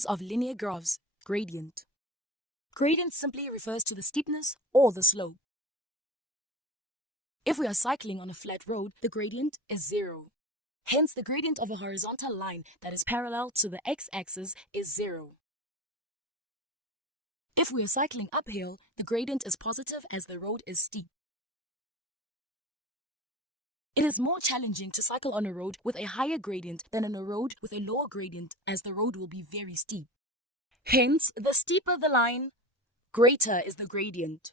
Features of linear graphs. Gradient. Gradient simply refers to the steepness or the slope. If we are cycling on a flat road, the gradient is 0. Hence, the gradient of a horizontal line that is parallel to the x-axis is 0. If we are cycling uphill, the gradient is positive as the road is steep. It is more challenging to cycle on a road with a higher gradient than on a road with a lower gradient, as the road will be very steep. Hence, the steeper the line, greater is the gradient.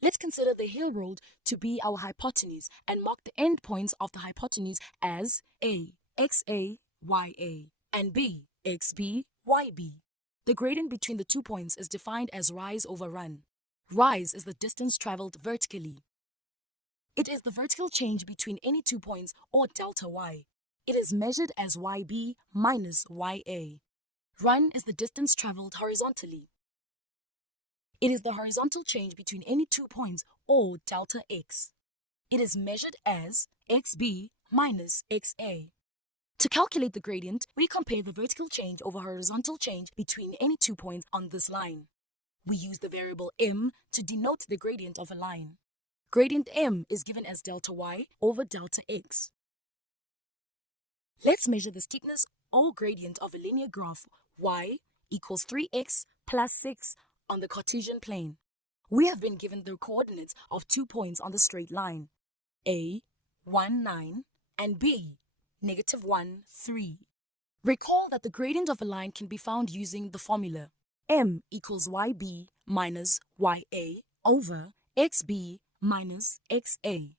Let's consider the hill road to be our hypotenuse and mark the endpoints of the hypotenuse as A, XA, YA, and B, XB, YB. The gradient between the 2 points is defined as rise over run. Rise is the distance traveled vertically. It is the vertical change between any 2 points, or delta y. It is measured as YB minus YA. Run is the distance traveled horizontally. It is the horizontal change between any 2 points, or delta x. It is measured as XB minus XA. To calculate the gradient, we compare the vertical change over horizontal change between any 2 points on this line. We use the variable m to denote the gradient of a line. Gradient m is given as delta y over delta x. Let's measure the steepness or gradient of a linear graph y equals 3x plus 6 on the Cartesian plane. We have been given the coordinates of 2 points on the straight line, a, 1, 9, and b, -1, 3. Recall that the gradient of a line can be found using the formula m equals yb minus ya over xb minus xa.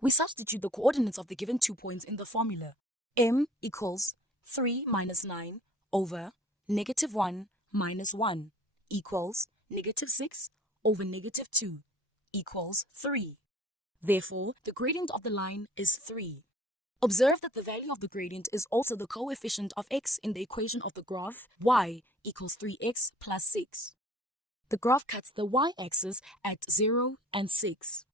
We substitute the coordinates of the given 2 points in the formula. M equals 3 minus 9 over -1 minus 1 equals -6 over -2 equals 3. Therefore, the gradient of the line is 3. Observe that the value of the gradient is also the coefficient of x in the equation of the graph y equals 3x plus 6. The graph cuts the y-axis at 0 and 6.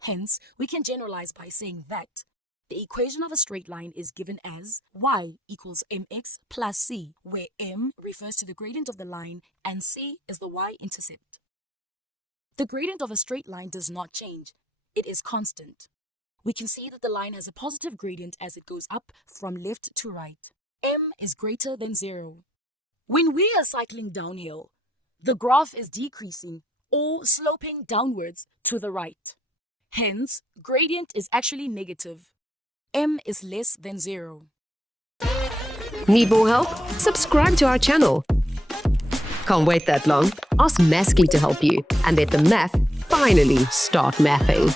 Hence, we can generalize by saying that the equation of a straight line is given as y equals mx plus c, where m refers to the gradient of the line and c is the y-intercept. The gradient of a straight line does not change. It is constant. We can see that the line has a positive gradient as it goes up from left to right. M is greater than 0. When we are cycling downhill, the graph is decreasing or sloping downwards to the right. Hence, gradient is actually negative. M is less than 0. Need more help? Subscribe to our channel. Can't wait that long? Ask Masky to help you and let the math finally start mathing.